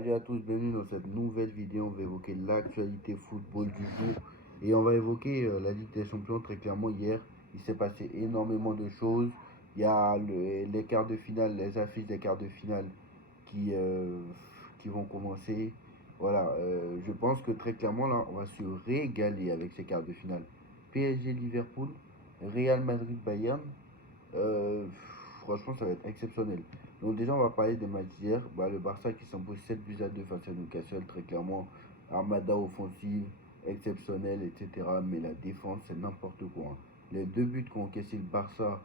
Salut à tous, bienvenue dans cette nouvelle vidéo. On va évoquer l'actualité football du jour et on va évoquer la Ligue des Champions. Très clairement, hier, il s'est passé énormément de choses. Il y a les quarts de finale, les affiches des quarts de finale qui, euh, qui vont commencer. Voilà, je pense que très clairement, là, on va se régaler avec ces quarts de finale. PSG Liverpool, Real Madrid Bayern. Euh, Franchement, ça va être exceptionnel. Donc déjà, on va parler des matchs d'hier. Bah, le Barça qui s'impose 7 buts à 2 face à Newcastle, très clairement. Armada offensive, exceptionnelle, etc. Mais la défense, c'est n'importe quoi, hein. Les deux buts qu'ont encaissé le Barça,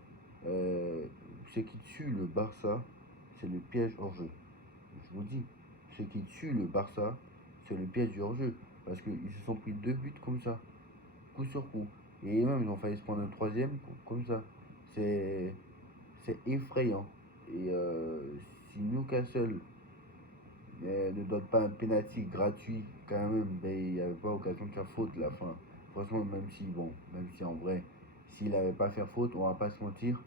ce qui tue le Barça, c'est le piège hors jeu. Je vous dis, ce qui tue le Barça, c'est le piège du hors jeu. Parce qu'ils se sont pris deux buts comme ça, coup sur coup. Et même, ils ont failli se prendre un troisième comme ça. C'est c'est effrayant. Et si Newcastle ne donne pas un penalty gratuit, quand même, ben, il n'y avait pas occasion de faire faute la fin. Franchement, même si en vrai, s'il n'avait pas fait faute, on va pas se mentir,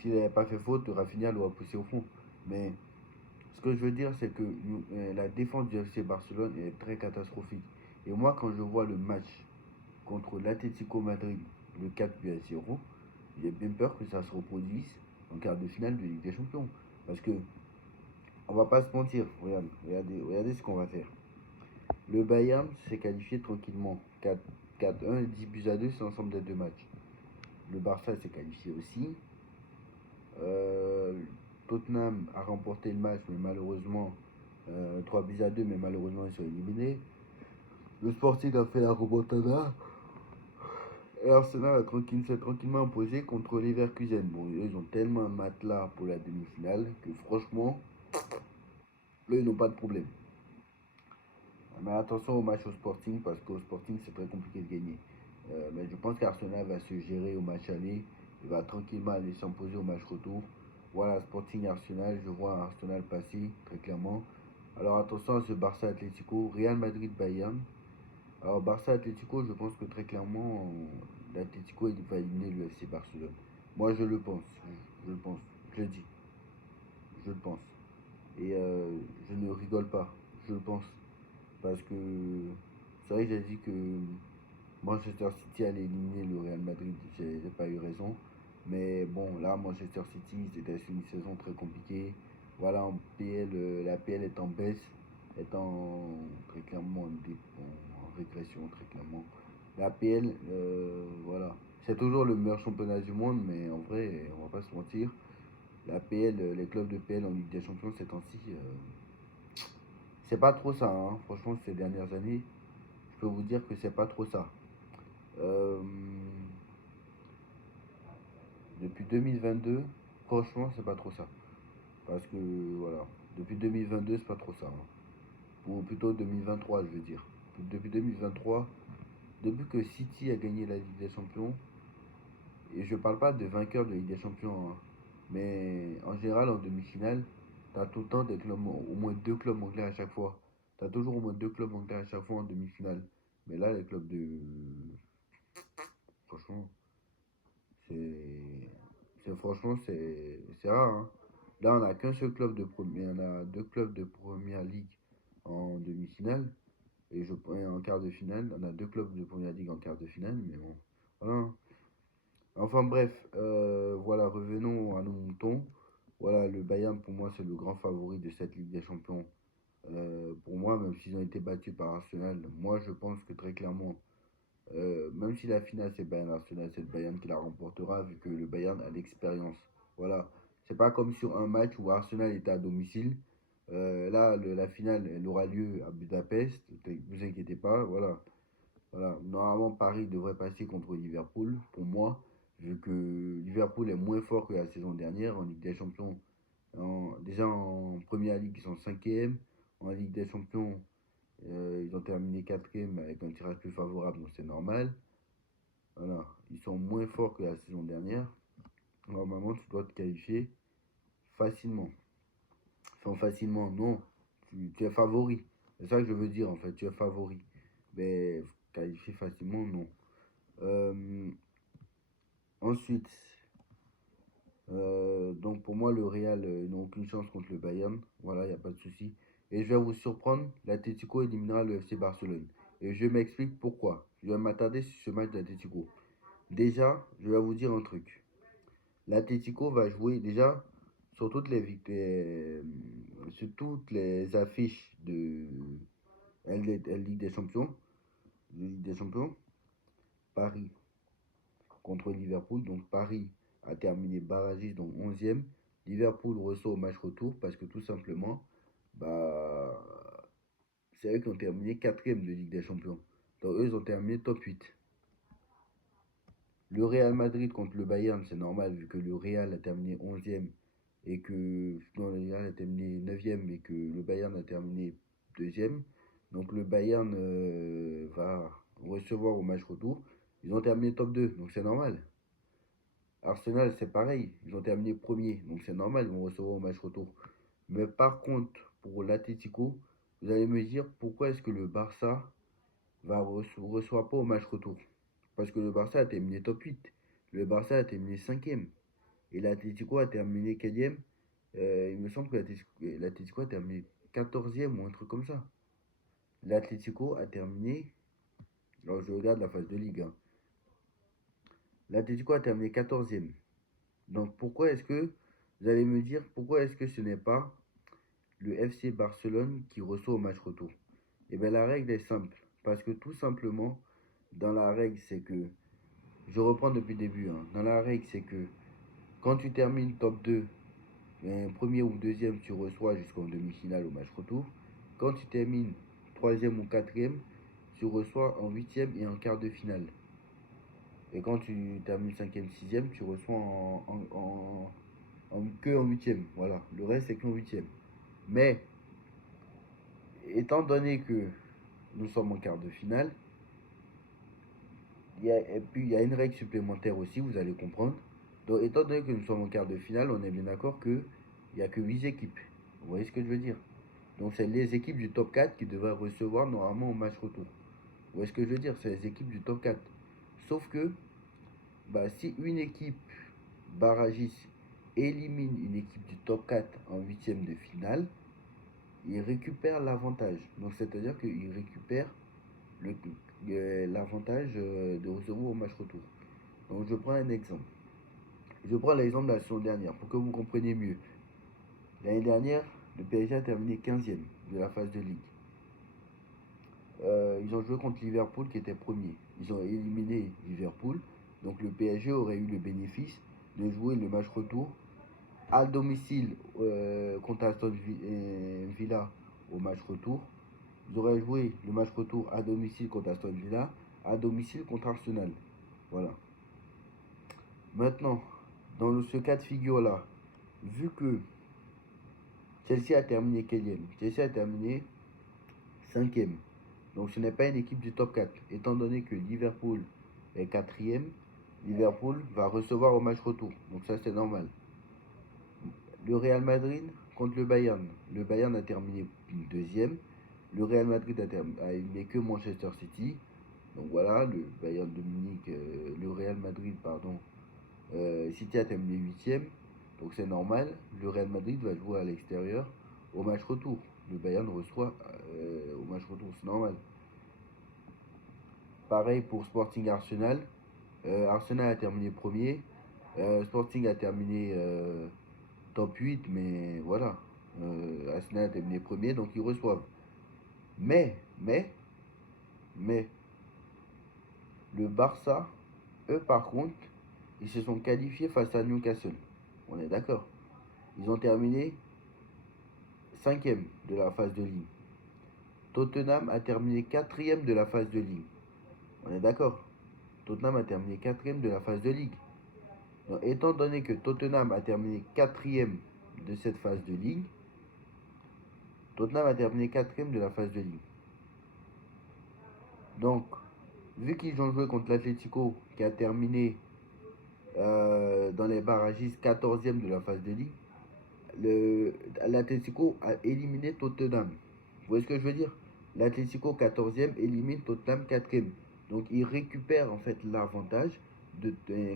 s'il n'avait pas fait faute, Rafinha l'aurait poussé au fond. Mais ce que je veux dire, c'est que la défense du FC Barcelone est très catastrophique. Et moi, quand je vois le match contre l'Atlético Madrid, le 4 buts à 0, j'ai bien peur que ça se reproduise en quart de finale de Ligue des Champions. Parce que, on va pas se mentir, regardez ce qu'on va faire. Le Bayern s'est qualifié tranquillement. 4-1 et 10 buts à 2, c'est l'ensemble des deux matchs. Le Barça s'est qualifié aussi. Euh, Tottenham a remporté le match, mais malheureusement, 3 buts à 2, mais malheureusement, ils sont éliminés. Le Sporting a fait la remontada. Et Arsenal s'est tranquillement imposé contre Leverkusen. Bon, eux, ils ont tellement un matelas pour la demi-finale que franchement, eux, ils n'ont pas de problème. Mais attention au match au Sporting parce qu'au Sporting, c'est très compliqué de gagner. Mais je pense qu'Arsenal va se gérer au match aller. Il va tranquillement aller s'imposer au match retour. Voilà, Sporting Arsenal, je vois Arsenal passer très clairement. Alors attention à ce Barça Atlético, Real Madrid Bayern. Alors Barça Atlético, je pense que très clairement, l'Atlético va éliminer le FC Barcelone. Moi je le pense, je le pense, je le dis, je le pense. Et je ne rigole pas, je le pense. Parce que c'est vrai que j'ai dit que Manchester City allait éliminer le Real Madrid, j'ai pas eu raison. Mais bon, là, Manchester City, c'était une saison très compliquée. Voilà, en PL, la PL est en baisse, est très clairement en régression, très clairement. La PL, voilà, c'est toujours le meilleur championnat du monde, mais en vrai, on va pas se mentir. La PL, les clubs de PL en Ligue des Champions ces temps-ci, c'est pas trop ça, hein. Franchement, ces dernières années, je peux vous dire que c'est pas trop ça. Euh, Depuis 2022, franchement, c'est pas trop ça. Parce que, voilà, depuis 2022, c'est pas trop ça, hein. Ou plutôt 2023, je veux dire. Depuis 2023, depuis que City a gagné la Ligue des Champions, et je parle pas de vainqueur de Ligue des Champions, hein, mais en général, en demi-finale, t'as tout le temps des clubs, au moins deux clubs anglais à chaque fois. T'as toujours au moins deux clubs anglais à chaque fois en demi-finale. Mais là, les clubs de. Franchement, franchement, c'est rare, hein. Là, on n'a qu'un seul club de première. On a deux clubs de première ligue en demi-finale. Et en quart de finale, on a deux clubs de première ligue en quart de finale. Mais bon, voilà, hein. Enfin bref, voilà, revenons à nos moutons. Voilà, le Bayern, pour moi, c'est le grand favori de cette Ligue des Champions. Pour moi, même s'ils ont été battus par Arsenal, moi, je pense que très clairement, même si la finale c'est Bayern Arsenal, c'est le Bayern qui la remportera vu que le Bayern a l'expérience. Voilà. C'est pas comme sur un match où Arsenal était à domicile. Là, la finale, elle aura lieu à Budapest. Ne vous inquiétez pas. Voilà. Voilà. Normalement, Paris devrait passer contre Liverpool, pour moi, vu que Liverpool est moins fort que la saison dernière en Ligue des Champions. Déjà en Première Ligue, ils sont cinquième. En Ligue des Champions, ils ont terminé quatrième avec un tirage plus favorable, donc c'est normal. Voilà, ils sont moins forts que la saison dernière. Normalement, tu dois te qualifier facilement. Enfin, facilement, non. Tu es favori. C'est ça que je veux dire, en fait. Tu es favori. Mais qualifier facilement, non. Euh, Ensuite, donc pour moi, le Real n'a aucune chance contre le Bayern. Voilà, il n'y a pas de souci. Et je vais vous surprendre, l'Atlético éliminera le FC Barcelone. Et je m'explique pourquoi. Je vais m'attarder sur ce match d'Atlético. Déjà, je vais vous dire un truc. L'Atlético va jouer déjà sur sur toutes les affiches de Ligue des Champions. Ligue des Champions. Paris contre Liverpool. Donc Paris a terminé barragiste, donc 11e. Liverpool reçoit au match retour parce que tout simplement, bah, c'est eux qui ont terminé 4e de Ligue des Champions. Donc eux, ils ont terminé top 8. Le Real Madrid contre le Bayern, c'est normal vu que le Real a terminé 11e et que non, le Real a terminé 9e et que le Bayern a terminé 2e. Donc le Bayern va recevoir au match retour. Ils ont terminé top 2, donc c'est normal. Arsenal, c'est pareil, ils ont terminé premier, donc c'est normal, ils vont recevoir au match retour. Mais par contre, pour l'Atlético, vous allez me dire pourquoi est-ce que le Barça reçoit pas au match retour. Parce que le Barça a terminé top 8. Le Barça a terminé 5e. Et l'Atlético a terminé 4e. Il me semble que l'Atlético a terminé 14e ou un truc comme ça. L'Atlético a terminé. Alors je regarde la phase de Ligue 1. L'Atlético a terminé 14e. Donc pourquoi est-ce que. Vous allez me dire pourquoi est-ce que ce n'est pas le FC Barcelone qui reçoit au match retour. Et bien la règle est simple. Parce que tout simplement, dans la règle, c'est que. Je reprends depuis le début. Hein. Dans la règle, c'est que quand tu termines top 2, premier ou deuxième, tu reçois jusqu'en demi-finale au match retour. Quand tu termines troisième ou quatrième, tu reçois en huitième et en quart de finale. Et quand tu termines cinquième, sixième, tu reçois que en huitième. Voilà, le reste c'est qu'en huitième. Mais, étant donné que nous sommes en quart de finale, et puis il y a une règle supplémentaire aussi, vous allez comprendre. Donc, étant donné que nous sommes en quart de finale, on est bien d'accord qu'il n'y a que 8 équipes. Vous voyez ce que je veux dire? Donc, c'est les équipes du top 4 qui devraient recevoir normalement au match retour. Vous voyez ce que je veux dire? C'est les équipes du top 4. Sauf que, bah, si une équipe barragiste élimine une équipe du top 4 en huitième de finale, il récupère l'avantage. Donc, c'est-à-dire qu'il récupère l'avantage de recevoir au match retour. Donc, je prends un exemple. Je prends l'exemple de la saison dernière pour que vous compreniez mieux. L'année dernière, le PSG a terminé 15e de la phase de Ligue. Ils ont joué contre Liverpool qui était premier. Ils ont éliminé Liverpool. Donc le PSG aurait eu le bénéfice de jouer le match retour à domicile contre Aston Villa au match retour. Ils auraient joué le match retour à domicile contre Aston Villa, à domicile contre Arsenal. Voilà. Maintenant, dans ce cas de figure-là, vu que Chelsea a terminé quatrième, Chelsea a terminé cinquième. Donc ce n'est pas une équipe du top 4. Étant donné que Liverpool est quatrième, Liverpool va recevoir au match retour. Donc ça c'est normal. Le Real Madrid contre le Bayern. Le Bayern a terminé deuxième. Le Real Madrid a éliminé que Manchester City. Donc voilà, le Bayern de Munich, le Real Madrid, pardon. City a terminé huitième. Donc c'est normal. Le Real Madrid va jouer à l'extérieur au match retour. Le Bayern reçoit au match retour, c'est normal. Pareil pour Sporting Arsenal. Arsenal a terminé premier. Sporting a terminé top 8, mais voilà. Arsenal a terminé premier, donc ils reçoivent. Mais, le Barça, eux par contre, ils se sont qualifiés face à Newcastle. On est d'accord. Ils ont terminé cinquième de la phase de ligue. Tottenham a terminé quatrième de la phase de ligue. On est d'accord. Tottenham a terminé quatrième de la phase de ligue. Donc, étant donné que Tottenham a terminé quatrième de cette phase de ligue, Tottenham a terminé quatrième de la phase de ligue. Donc, vu qu'ils ont joué contre l'Atlético, qui a terminé dans les barragistes 14e de la phase de ligue, l'Atlético a éliminé Tottenham. Vous voyez ce que je veux dire? L'Atlético 14e élimine Tottenham 4e. Donc, ils récupèrent en fait l'avantage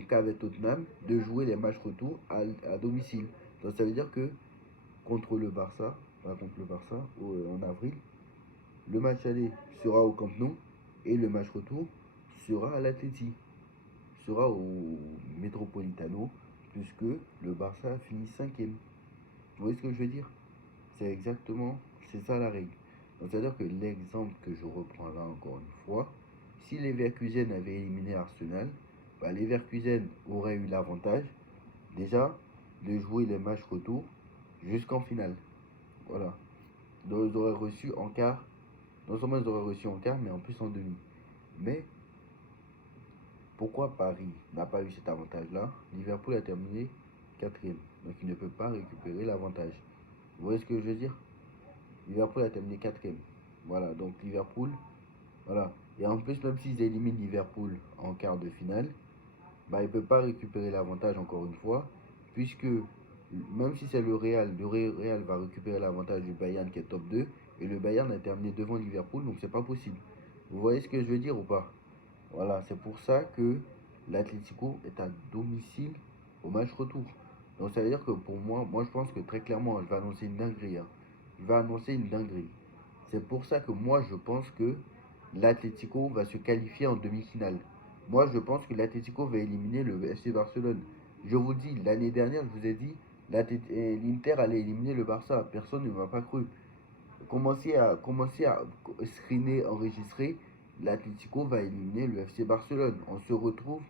qu'avait Tottenham de jouer les matchs retour à domicile. Donc, ça veut dire que contre le Barça, contre le Barça en avril. Le match aller sera au Camp Nou et le match retour sera à l'Atleti, sera au Metropolitano, puisque le Barça a fini 5e. Vous voyez ce que je veux dire? C'est exactement, c'est ça la règle. Donc c'est-à-dire que l'exemple que je reprends là encore une fois, si les Leverkusen avaient éliminé Arsenal, bah, les Leverkusen auraient eu l'avantage déjà de jouer les matchs retour jusqu'en finale. Voilà. Donc ils auraient reçu en quart, non seulement ils auraient reçu en quart, mais en plus en demi. Mais pourquoi Paris n'a pas eu cet avantage-là? Liverpool a terminé 4e, donc il ne peut pas récupérer l'avantage. Vous voyez ce que je veux dire? Liverpool a terminé 4e. Voilà, donc Liverpool, voilà. Et en plus, même s'ils éliminent Liverpool en quart de finale, bah, il ne peut pas récupérer l'avantage encore une fois, puisque même si c'est le Real va récupérer l'avantage du Bayern qui est top 2, et le Bayern a terminé devant Liverpool, donc c'est pas possible. Vous voyez ce que je veux dire ou pas? Voilà, c'est pour ça que l'Atlético est à domicile au match retour. Donc ça veut dire que pour moi je pense que très clairement, je vais annoncer une dinguerie, hein. Je vais annoncer une dinguerie. C'est pour ça que moi je pense que l'Atlético va se qualifier en demi-finale. Moi je pense que l'Atlético va éliminer le FC Barcelone. Je vous dis, l'année dernière, je vous ai dit, l'Inter allait éliminer le Barça. Personne ne m'a pas cru. Commencez à screener, enregistrer. L'Atlético va éliminer le FC Barcelone. On se retrouve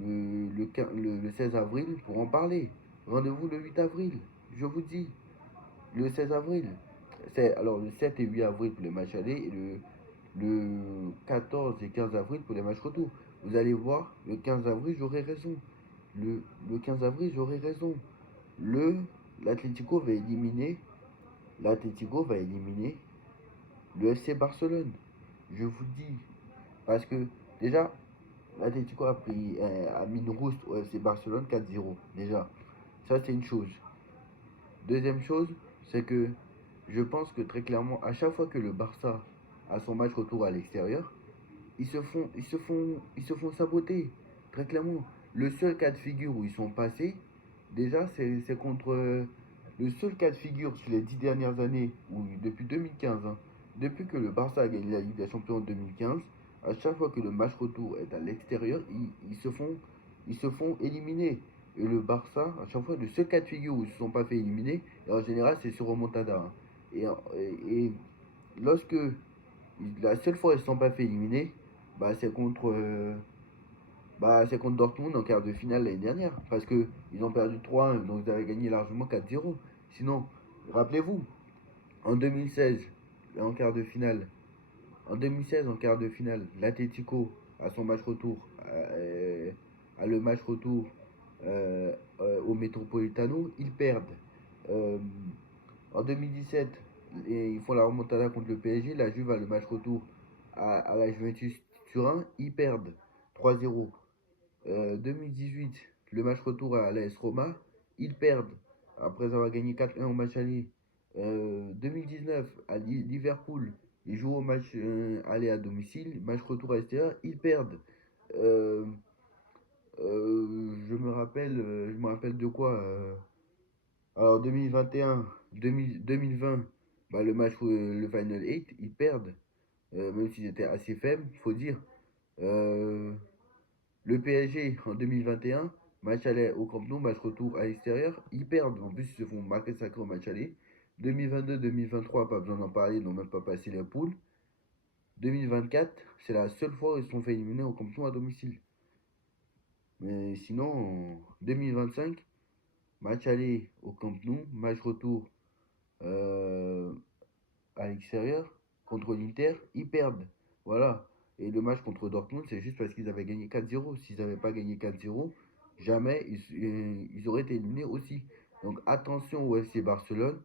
le 16 avril pour en parler. Rendez-vous le 8 avril. Je vous dis, le 16 avril. C'est alors le 7 et 8 avril pour les matchs aller et le 14 et 15 avril pour les matchs retour. Vous allez voir, le 15 avril, j'aurai raison. Le 15 avril, j'aurai raison. Le L'Atlético va éliminer L'Atlético va éliminer le FC Barcelone. Je vous dis. Parce que déjà, l'Atlético a mis une rouste au FC Barcelone 4-0. Déjà. Ça, c'est une chose. Deuxième chose, c'est que je pense que très clairement, à chaque fois que le Barça a son match retour à l'extérieur, ils se font saboter. Très clairement. Le seul cas de figure où ils sont passés, déjà, c'est contre. Le seul cas de figure sur les 10 dernières années, ou depuis 2015, hein, depuis que le Barça a gagné la Ligue des Champions en 2015, à chaque fois que le match retour est à l'extérieur, ils se font éliminer. Et le Barça, à chaque fois, le seul cas de figure où ils ne se sont pas fait éliminer, et en général, c'est sur remontada, hein. Et lorsque la seule fois où ils ne se sont pas fait éliminer, bah, c'est contre Dortmund en quart de finale l'année dernière. Parce qu'ils ont perdu 3-1, donc ils avaient gagné largement 4-0. Sinon, rappelez-vous, en 2016, en quart de finale, en 2016, en quart de finale, l'Atlético a son match retour, a le match retour au Metropolitano, ils perdent. Euh, En 2017, ils font la remontada contre le PSG, la Juve a le match retour à la Juventus Turin, ils perdent 3-0. 2018, le match retour à l'AS Roma, ils perdent après avoir gagné 4-1 au match aller. 2019, à Liverpool, ils jouent au match aller à domicile, match retour à l'extérieur, ils perdent. Euh, je me rappelle de quoi. Alors 2021, 2020, bah, le Final 8, ils perdent, même s'ils étaient assez faibles, faut dire. Euh, Le PSG en 2021, match aller au Camp Nou, match retour à l'extérieur, ils perdent. En plus, ils se font marquer sacré au match aller. 2022-2023, pas besoin d'en parler, ils n'ont même pas passé les poules. 2024, c'est la seule fois où ils se sont fait éliminer au Camp Nou à domicile. Mais sinon, en 2025, match aller au Camp Nou, match retour euh, à l'extérieur contre l'Inter, ils perdent. Voilà. Et le match contre Dortmund, c'est juste parce qu'ils avaient gagné 4-0. S'ils n'avaient pas gagné 4-0, jamais ils auraient été éliminés aussi. Donc attention au FC Barcelone.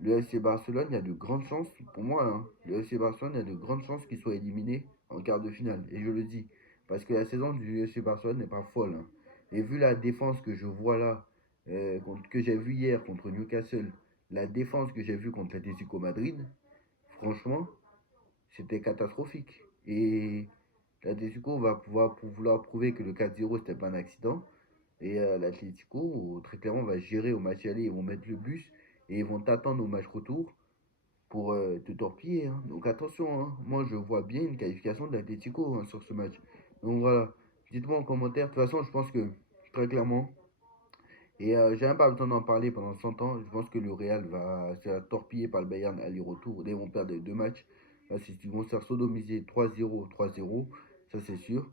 Le FC Barcelone, il y a de grandes chances, pour moi, hein, le FC Barcelone, il y a de grandes chances qu'il soit éliminé en quart de finale. Et je le dis, parce que la saison du FC Barcelone n'est pas folle, hein. Et vu la défense que je vois là, que j'ai vu hier contre Newcastle, la défense que j'ai vue contre l'Atlético Madrid, franchement, c'était catastrophique. Et l'Atlético va vouloir prouver que le 4-0 c'était pas un accident. Et l'Atlético, très clairement, va gérer au match aller. Ils vont mettre le bus. et ils vont t'attendre au match retour pour te torpiller, hein. Donc attention, hein. Moi je vois bien une qualification de l'Atlético, hein, sur ce match. Donc voilà, dites-moi en commentaire. De toute façon, je pense que très clairement, et j'ai même pas besoin d'en parler pendant 100 ans, je pense que le Real va se faire torpiller par le Bayern aller-retour. Ils vont perdre les deux matchs. Là, ils vont se faire sodomiser 3-0, 3-0, ça c'est sûr.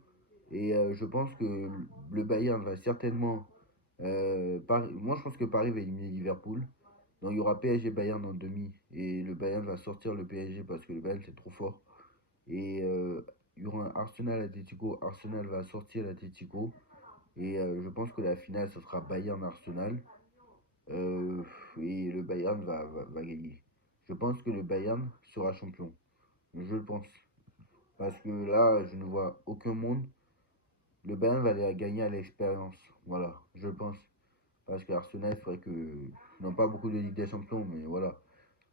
Et je pense que le Bayern va certainement. Moi je pense que Paris va éliminer Liverpool. Donc il y aura PSG Bayern en demi. Et le Bayern va sortir le PSG parce que le Bayern c'est trop fort. Et il y aura un Arsenal Atletico. Arsenal va sortir l'Atletico. Et je pense que la finale ce sera Bayern-Arsenal. Euh, et le Bayern va gagner. Je pense que le Bayern sera champion. Je le pense. Parce que là, je ne vois aucun monde. Le Bayern va aller gagner à l'expérience. Voilà, je le pense. Parce qu'Arsenal, c'est vrai que ils n'ont pas beaucoup de Ligue des Champions, mais voilà.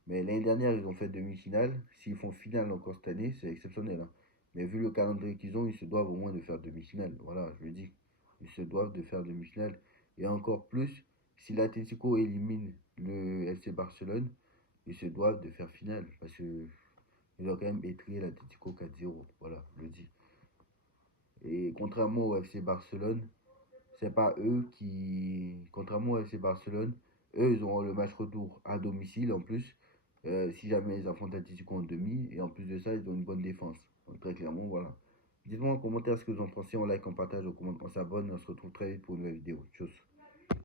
Mais l'année dernière, ils ont fait demi-finale. S'ils font finale encore cette année, c'est exceptionnel, hein. Mais vu le calendrier qu'ils ont, ils se doivent au moins de faire demi-finale. Voilà, je le dis. Ils se doivent de faire demi-finale. Et encore plus, si l'Atlético élimine le FC Barcelone, ils se doivent de faire finale. Parce que ils ont quand même étrié l'Atlético 4-0. Voilà, je le dis. Et contrairement au FC Barcelone, c'est pas eux qui. Contrairement au FC Barcelone, eux, ils auront le match retour à domicile en plus. Si jamais ils affrontent Atletico en demi. Et en plus de ça, ils ont une bonne défense. Donc, très clairement, voilà. Dites-moi en commentaire ce que vous en pensez. On like, on partage, on commente, on s'abonne. On se retrouve très vite pour une nouvelle vidéo. Tchuss.